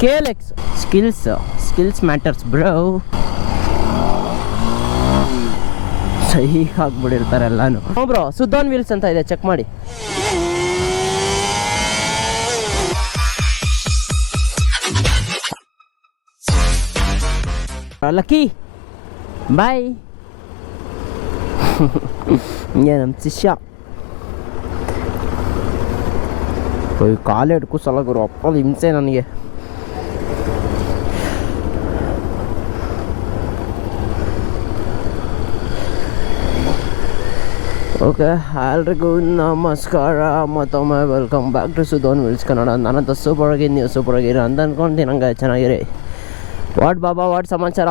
KLX skills matters bro. ಸಹಿ ಹಾಕ್ಬಿಟ್ಟಿರ್ತಾರೆ ಎಲ್ಲಾನು. Bro Sudhan wheels ಅಂತ ಇದೆ, ಚೆಕ್ ಮಾಡಿ. ಲಕ್ಕಿ ಬಾಯ್. ನಮ್ಮ ಶಿಷ್ಯ ಕಾಲೇ ಹಿಡ್ಕೂ ಸಲ ಗುರು, ಅಪ್ಪ ಹಿಂಸೆ ನನಗೆ. ಓಕೆ, ಎಲ್ರಿಗೂ ನಮಸ್ಕಾರ, ಮತ್ತೊಮ್ಮೆ welcome back to Sudhan wheels Kannada. ನಾನಂತ ಸೂಪರ್ ಆಗಿ, ನೀವು ಸೂಪರ್ ಆಗಿರಿ ಅಂತ ಅಂದ್ಕೊಂತೀನಿ. ನಂಗೆ ಚೆನ್ನಾಗಿರಿ. ವಾಟ್ ಬಾಬಾ, ವಾಟ್ ಸಮಾಚಾರ?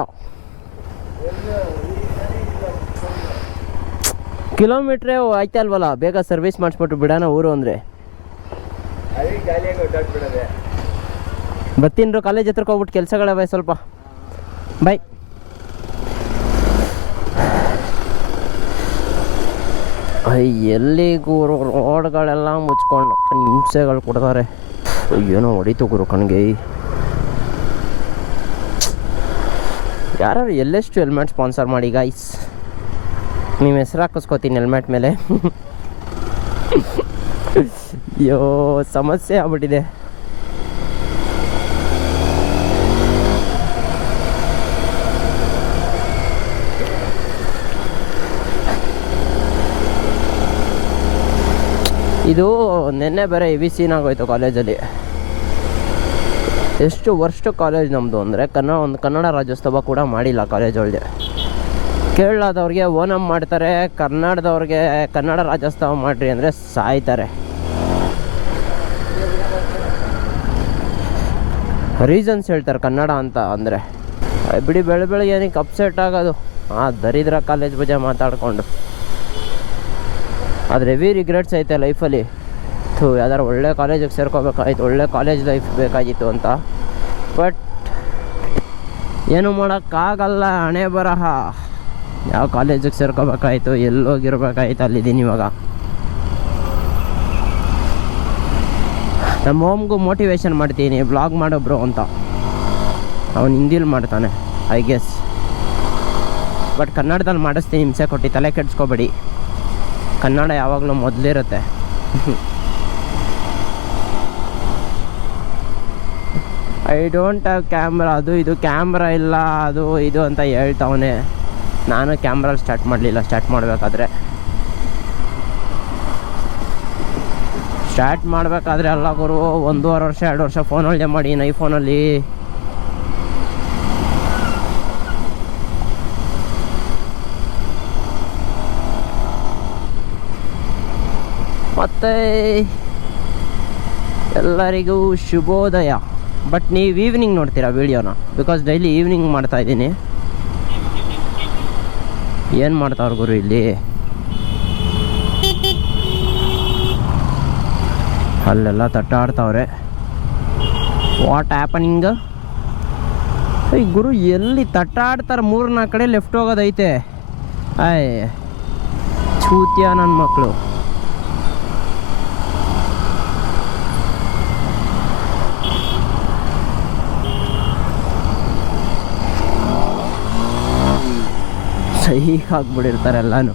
ಕಿಲೋಮೀಟ್ರೇ ಆಯ್ತಲ್ವಲ್ಲ, ಬೇಗ ಸರ್ವಿಸ್ ಮಾಡಿಸ್ಬಿಟ್ಟು ಬಿಡೋಣ ಊರು ಅಂದರೆ. ಬರ್ತೀನ್ರು, ಕಾಲೇಜ್ ಹತ್ರಕ್ಕೆ ಹೋಗ್ಬಿಟ್ಟು ಕೆಲಸಗಳವೆ ಸ್ವಲ್ಪ. ಬಾಯ್. ಎಲ್ಲಿ ಗುರು, ರೋಡ್ಗಳೆಲ್ಲ ಮುಚ್ಕೊಂಡು ಹಿಂಸೆಗಳು ಕೊಡ್ತಾರೆ. ಏನೋ ಹೊಡಿತು ಗುರು ಕಣ್ಗೆ. ಯಾರು ಎಲ್ಲೆಷ್ಟು ಹೆಲ್ಮೆಟ್ ಸ್ಪಾನ್ಸರ್ ಮಾಡಿ ಗೈಸ್. ನಿಮ್ಮ ಹೆಸರು ಹಾಕಿಸ್ಕೋತೀನಿ ಹೆಲ್ಮೆಟ್ ಮೇಲೆ. ಅಯ್ಯೋ ಸಮಸ್ಯೆ ಆಗ್ಬಿಟ್ಟಿದೆ. ಇದು ನೆನ್ನೆ ಬೇರೆ ಹೆವಿ ಸೀನ್ ಆಗೋಯ್ತು ಕಾಲೇಜಲ್ಲಿ. ಎಷ್ಟು ವರ್ಷ ಕಾಲೇಜ್ ನಮ್ಮದು ಅಂದರೆ ಒಂದು ಕನ್ನಡ ರಾಜ್ಯೋತ್ಸವ ಕೂಡ ಮಾಡಿಲ್ಲ ಕಾಲೇಜ್ ಒಳಗೆ. ಕೇರಳದವ್ರಿಗೆ ಓಣಂ ಮಾಡ್ತಾರೆ, ಕನ್ನಡದವ್ರಿಗೆ ಕನ್ನಡ ರಾಜ್ಯೋತ್ಸವ ಮಾಡಿರಿ ಅಂದರೆ ಸಾಯ್ತಾರೆ. ರೀಸನ್ಸ್ ಹೇಳ್ತಾರೆ ಕನ್ನಡ ಅಂತ ಅಂದರೆ. ಬಿಡಿ, ಬೆಳಗ್ಗೆ ಏನಕ್ಕೆ ಅಪ್ಸೆಟ್ ಆಗೋದು ದರಿದ್ರ ಕಾಲೇಜ್ ಬಗ್ಗೆ ಮಾತಾಡಿಕೊಂಡು. ಆದರೆ ಹೆವಿ ರಿಗ್ರೆಟ್ಸ್ ಐತೆ ಲೈಫಲ್ಲಿ. ಯಾವ್ದಾರು ಒಳ್ಳೆ ಕಾಲೇಜಿಗೆ ಸೇರ್ಕೋಬೇಕಾಯ್ತು, ಒಳ್ಳೆ ಕಾಲೇಜ್ ಲೈಫ್ ಬೇಕಾಗಿತ್ತು ಅಂತ. ಬಟ್ ಏನು ಮಾಡೋಕ್ಕಾಗಲ್ಲ, ಹಣೆ ಬರಹ. ಯಾವ ಕಾಲೇಜಿಗೆ ಸೇರ್ಕೋಬೇಕಾಯ್ತು, ಎಲ್ಲೋಗಿರ್ಬೇಕಾಯ್ತು, ಅಲ್ಲಿದ್ದೀನಿ ಇವಾಗ. ನಮ್ಮ ಹೋಮ್ಗೂ ಮೋಟಿವೇಶನ್ ಮಾಡ್ತೀನಿ, ಬ್ಲಾಗ್ ಮಾಡೊಬ್ರು ಅಂತ. ಅವನು ಹಿಂದಿಲಿ ಮಾಡ್ತಾನೆ ಐ ಗೆಸ್. ಬಟ್ ಕನ್ನಡದಲ್ಲಿ ಮಾಡಿಸ್ತೀನಿ, ಹಿಂಸೆ ಕೊಟ್ಟು ತಲೆ ಕೆಡ್ಸ್ಕೊಬೇಡಿ. ಕನ್ನಡ ಯಾವಾಗಲೂ ಮೊದಲಿರುತ್ತೆ. ಐ ಡೋಂಟ್ ಹ್ಯಾವ್ ಕ್ಯಾಮ್ರಾ, ಅದು ಇದು ಕ್ಯಾಮ್ರಾ ಇಲ್ಲ, ಅದು ಇದು ಅಂತ ಹೇಳ್ತಾವನೆ. ನಾನು ಕ್ಯಾಮ್ರಲ್ಲಿ ಸ್ಟಾರ್ಟ್ ಮಾಡಲಿಲ್ಲ. ಸ್ಟಾರ್ಟ್ ಮಾಡಬೇಕಾದ್ರೆ ಎಲ್ಲ ಗುರು 1.5 ವರ್ಷ 2 ವರ್ಷ ಫೋನಲ್ಲೇ ಮಾಡಿ ಐಫೋನಲ್ಲಿ. ಮತ್ತು ಎಲ್ಲರಿಗೂ ಶುಭೋದಯ. ಬಟ್ ನೀವು ಈವ್ನಿಂಗ್ ನೋಡ್ತೀರಾ ವೀಡಿಯೋನ, ಬಿಕಾಸ್ ಡೈಲಿ ಈವ್ನಿಂಗ್ ಮಾಡ್ತಾಯಿದ್ದೀನಿ. ಏನು ಮಾಡ್ತಾವ್ರು ಗುರು ಇಲ್ಲಿ? ಅಲ್ಲೆಲ್ಲ ತಟ್ಟಾಡ್ತಾವ್ರೆ. What happening? ಈ ಗುರು ಎಲ್ಲಿ ತಟ್ಟಾಡ್ತಾರೆ? 3-4 ಕಡೆ ಲೆಫ್ಟ್ ಹೋಗೋದೈತೆ. ಆಯ್ ಚೂತ್ಯ ನನ್ನ ಮಕ್ಕಳು. ಸಹಿ ಹಾಕ್ಬಿಟ್ಟಿರ್ತಾರೆ ಎಲ್ಲಾನು.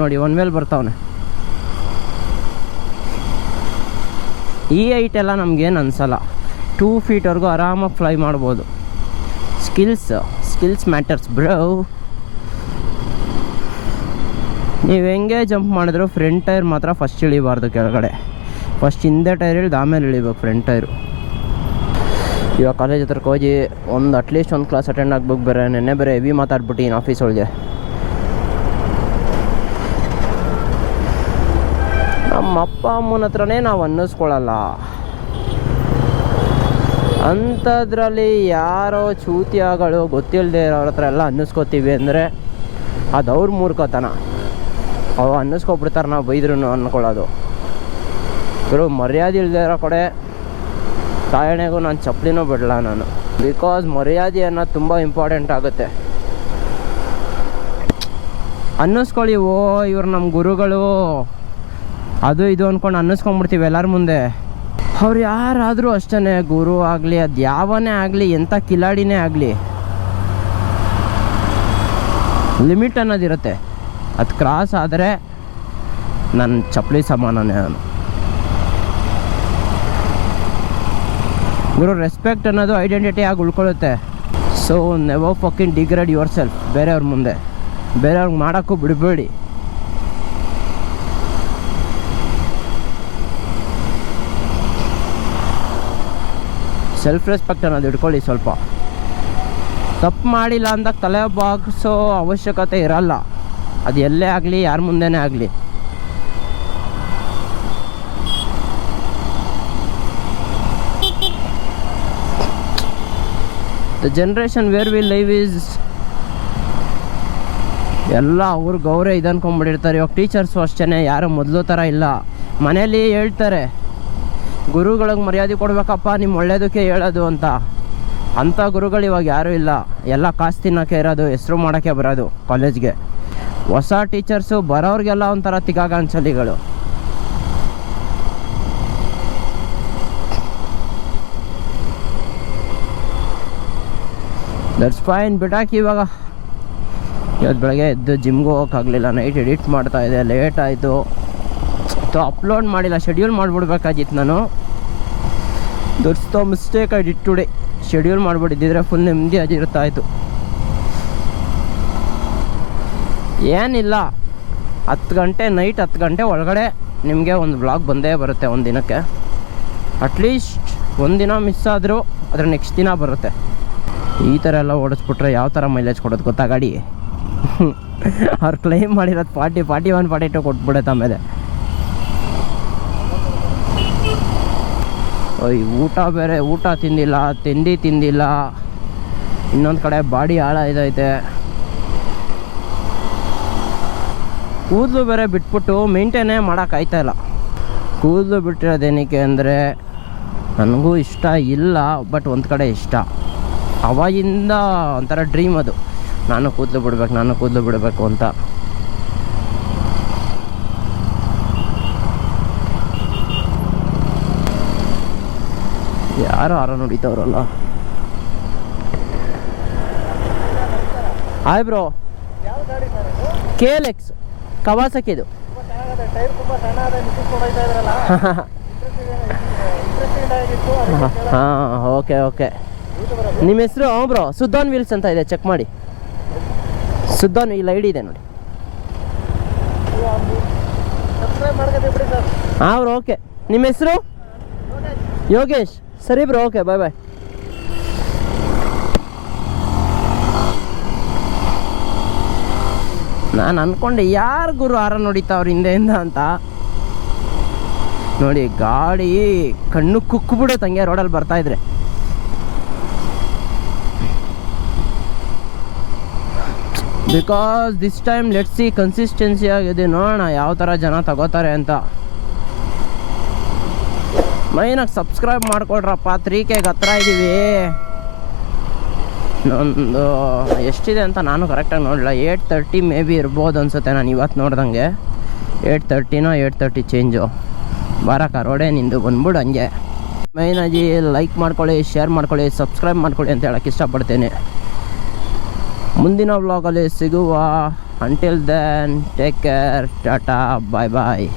ನೋಡಿ ಒನ್ ವೇಲ್ ಬರ್ತಾವನೆ. ಈ ಹೈಟ್ ಎಲ್ಲ ನಮಗೇನು ಅನ್ಸಲ್ಲ. 2 ಫೀಟ್ವರೆಗೂ ಆರಾಮಾಗಿ ಫ್ಲೈ ಮಾಡ್ಬೋದು. Skills matters bro. ನೀವು ಹೆಂಗೆ ಜಂಪ್ ಮಾಡಿದ್ರು ಫ್ರಂಟ್ ಟೈರ್ ಮಾತ್ರ ಫಸ್ಟ್ ಇಳಿಬಾರ್ದು ಕೆಳಗಡೆ. ಫಸ್ಟ್ ಹಿಂದೆ ಟೈರ್ ಇಳಿದು ಆಮೇಲೆ ಇಳಿಬೇಕು ಫ್ರಂಟ್ ಟೈರು. ಇವಾಗ ಕಾಲೇಜ್ ಹತ್ರಕ್ಕೆ ಹೋಗಿ ಅಟ್ಲೀಸ್ಟ್ ಒಂದು ಕ್ಲಾಸ್ ಅಟೆಂಡ್ ಆಗ್ಬೇಕು. ನೆನ್ನೆ ಬೇರೆ ಹೆವಿ ಮಾತಾಡ್ಬಿಟ್ಟು ಆಫೀಸ್ ಒಳಗೆ. ನಮ್ಮ ಅಪ್ಪ ಅಮ್ಮನ ಹತ್ರನೇ ನಾವು ಅನ್ನಿಸ್ಕೊಳ್ಳಲ್ಲ. ಅಂಥದ್ರಲ್ಲಿ ಯಾರೋ ಚೂತಿಯಾಗಳು ಗೊತ್ತಿಲ್ಲದೆ ಇರೋರ ಹತ್ರ ಎಲ್ಲ ಅನ್ನಿಸ್ಕೋತೀವಿ ಅಂದರೆ ಅದು ಅವ್ರ ಮೂರ್ಖತನ. ಅವು ಅನ್ನಿಸ್ಕೊಬಿಡ್ತಾರೆ, ನಾವು ಬೈದ್ರು ಅಂದ್ಕೊಳ್ಳೋದು. ಇವರು ಮರ್ಯಾದೆ ಇಲ್ಲದೆ ಇರೋ ಕಡೆ ತಾಯಣೆಗೂ ನಾನು ಚಪ್ಪಲಿನೂ ಬಿಡಲ್ಲ ನಾನು. ಬಿಕಾಸ್ ಮರ್ಯಾದೆ ಅನ್ನೋದು ತುಂಬ ಇಂಪಾರ್ಟೆಂಟ್ ಆಗುತ್ತೆ. ಅನ್ನಿಸ್ಕೊಳ್ಳಿ, ಇವ್ರು ನಮ್ಮ ಗುರುಗಳು ಅದು ಇದು ಅಂದ್ಕೊಂಡು ಅನ್ನಿಸ್ಕೊಂಡ್ಬಿಡ್ತೀವಿ ಎಲ್ಲರ ಮುಂದೆ. ಅವ್ರು ಯಾರಾದರೂ ಅಷ್ಟೇ, ಗುರು ಆಗಲಿ ಅದು ಯಾವನೇ ಆಗಲಿ ಎಂಥ ಕಿಲಾಡಿನೇ ಆಗಲಿ, ಲಿಮಿಟ್ ಅನ್ನೋದಿರುತ್ತೆ. ಅದು ಕ್ರಾಸ್ ಆದರೆ ನನ್ನ ಚಪ್ಪಲಿ ಸಮಾನನೇ ನಾನು. ಗುರು ರೆಸ್ಪೆಕ್ಟ್ ಅನ್ನೋದು ಐಡೆಂಟಿಟಿ ಆಗಿ ಉಳ್ಕೊಳ್ಳುತ್ತೆ. So never fucking degrade yourself ಬೇರೆಯವ್ರ ಮುಂದೆ, ಬೇರೆಯವ್ರಿಗೆ ಮಾಡೋಕ್ಕೂ ಬಿಡಬೇಡಿ. ಸೆಲ್ಫ್ ರೆಸ್ಪೆಕ್ಟ್ ಅನ್ನೋದು ಇಟ್ಕೊಳ್ಳಿ. ಸ್ವಲ್ಪ ತಪ್ಪು ಮಾಡಿಲ್ಲ ಅಂದಾಗ ತಲೆ ಬಾಗಿಸೋ ಅವಶ್ಯಕತೆ ಇರಲ್ಲ. ಅದು ಎಲ್ಲೇ ಆಗಲಿ, ಯಾರ ಮುಂದೆನೇ ಆಗಲಿ. The generation where we live is ಎಲ್ಲ ಅವ್ರಿಗೆ ಅವರೇ ಇದು ಅಂದ್ಕೊಂಡ್ಬಿಟ್ಟಿರ್ತಾರೆ. ಇವಾಗ ಟೀಚರ್ಸು ಅಷ್ಟೇ, ಯಾರು ಮೊದಲು ಥರ ಇಲ್ಲ. ಮನೇಲಿ ಹೇಳ್ತಾರೆ ಗುರುಗಳಿಗೆ ಮರ್ಯಾದೆ ಕೊಡ್ಬೇಕಪ್ಪ, ನಿಮ್ಮ ಒಳ್ಳೇದಕ್ಕೆ ಹೇಳೋದು ಅಂತ. ಅಂಥ ಗುರುಗಳು ಇವಾಗ ಯಾರೂ ಇಲ್ಲ. ಎಲ್ಲ ಕಾಸು ತಿನ್ನೋಕ್ಕೆ ಇರೋದು, ಹೆಸರು ಮಾಡೋಕ್ಕೆ ಬರೋದು ಕಾಲೇಜ್ಗೆ. ಹೊಸ ಟೀಚರ್ಸು ಬರೋರಿಗೆಲ್ಲ ಒಂಥರ ತಿಗಾಗಂಚಲಿಗಳು. That's fine, ಬಿಟ್ಟಾಕಿ. ಇವಾಗ ಇವತ್ತು ಬೆಳಗ್ಗೆ ಎದ್ದು ಜಿಮ್ಗೆ ಹೋಗೋಕ್ಕಾಗಲಿಲ್ಲ, ನೈಟ್ ಎಡಿಟ್ ಮಾಡ್ತಾಯಿದ್ದೆ, ಲೇಟ್ ಆಯಿತು. ಅಪ್ಲೋಡ್ ಮಾಡಿಲ್ಲ, ಶೆಡ್ಯೂಲ್ ಮಾಡಿಬಿಡ್ಬೇಕಾಗಿತ್ತು ನಾನು. That's the mistake I did today. Schedule ಮಾಡಿಬಿಟ್ಟಿದ್ದಿದ್ರೆ ಫುಲ್ ನೆಮ್ಮದಿಯಾಗಿರ್ತಾಯಿತ್ತು. ಏನಿಲ್ಲ, 10 ಗಂಟೆ ನೈಟ್ 10 ಗಂಟೆ ಒಳಗಡೆ ನಿಮಗೆ ಒಂದು ವ್ಲಾಗ್ ಬಂದೇ ಬರುತ್ತೆ ಒಂದು ದಿನಕ್ಕೆ. ಅಟ್ಲೀಸ್ಟ್ ಒಂದಿನ ಮಿಸ್ ಆದರೂ ಅದ್ರ ನೆಕ್ಸ್ಟ್ ದಿನ ಬರುತ್ತೆ. ಈ ಥರ ಎಲ್ಲ ಓಡಿಸ್ಬಿಟ್ರೆ ಯಾವ ಥರ ಮೈಲೇಜ್ ಕೊಡೋದು ಗೊತ್ತಾ ಗಾಡಿ? ಅವ್ರು ಕ್ಲೈಮ್ ಮಾಡಿರೋದು 41 42 ಕೊಟ್ಬಿಡುತ್ತೆ. ಆಮೇಲೆ ಊಟ ಬೇರೆ, ಊಟ ತಿಂದಿಲ್ಲ, ತಿಂಡಿ ತಿಂದಿಲ್ಲ. ಇನ್ನೊಂದು ಕಡೆ ಬಾಡಿ ಹಾಳಾಯ್ತೈತೆ. ಕೂದಲು ಬೇರೆ ಬಿಟ್ಬಿಟ್ಟು ಮೇಂಟೈನೇ ಮಾಡೋಕ್ಕಾಯ್ತಾಯಿಲ್ಲ. ಕೂದಲು ಬಿಟ್ಟಿರೋದೇನಕ್ಕೆ ಅಂದರೆ ನನಗೂ ಇಷ್ಟ ಇಲ್ಲ, ಬಟ್ ಒಂದು ಕಡೆ ಇಷ್ಟ. ಅವಾಗಿಂದ ಒಂಥರ ಡ್ರೀಮ್ ಅದು, ನಾನು ಕೂದಲು ಬಿಡಬೇಕು ಅಂತ. ಯಾರು ನೋಡಿತವ್ರಲ್ಲ. ಹಾಯ್ ಬ್ರೋ, KLX ಕವಾಸಕಿದು. ಹಾಂ, ಓಕೆ. ನಿಮ್ಮ ಹೆಸರು? ಬ್ರೋ ಸುದ್ದಾನ್ ವೀಲ್ಸ್ ಅಂತ ಇದೆ, ಚೆಕ್ ಮಾಡಿ. ಸುದ್ದಾನ್ ಇಲ್ಲಿ ಐಡಿ ಇದೆ ನೋಡಿ. ಹಾಂ ಬ್ರೋ, ಓಕೆ. ನಿಮ್ಮ ಹೆಸರು? ಯೋಗೇಶ್. ಸರಿ ಬ್ರೋ, ಓಕೆ, ಬಾಯ್. ನಾನು ಅಂದ್ಕೊಂಡೆ ಯಾರು ಗುರು ನೋಡಿತಾವ್ರು ಹಿಂದೆಯಿಂದ ಅಂತ. ನೋಡಿ ಗಾಡಿ ಕಣ್ಣು ಕುಕ್ಬಿಡುತ್ತೆ ಹಂಗೆ ರೋಡಲ್ಲಿ ಬರ್ತಾಯಿದ್ರೆ. Because this time let's see consistency ಆಗಿದೆ, ನೋಡೋಣ ಯಾವ ಥರ ಜನ ತಗೋತಾರೆ ಅಂತ. ಮೈನಾಗಿ ಸಬ್ಸ್ಕ್ರೈಬ್ ಮಾಡ್ಕೊಳ್ರಪ್ಪ, 3Kಗೆ ಹತ್ರ ಇದ್ದೀವಿ. ಒಂದು ಎಷ್ಟಿದೆ ಅಂತ ನಾನು ಕರೆಕ್ಟಾಗಿ ನೋಡಲಿಲ್ಲ, 830 ಮೇ ಬಿ ಇರ್ಬೋದು ಅನ್ಸುತ್ತೆ. ನಾನು ಇವತ್ತು ನೋಡ್ದಂಗೆ 830ನೋ 830 ಚೇಂಜು. ಬಾರಕ್ಕ ರೋಡೇ ನಿಂದು ಬಂದ್ಬಿಡು ಹಂಗೆ. ಮೈನಾಗಿ ಲೈಕ್ ಮಾಡ್ಕೊಳ್ಳಿ, ಶೇರ್ ಮಾಡ್ಕೊಳ್ಳಿ, ಸಬ್ಸ್ಕ್ರೈಬ್ ಮಾಡ್ಕೊಳ್ಳಿ ಅಂತ ಹೇಳೋಕ್ಕೆ ಇಷ್ಟಪಡ್ತೇನೆ. ಮುಂದಿನ ವ್ಲಾಗಲ್ಲಿ ಸಿಗುವ. Until then take care, tata, ಬಾಯ್.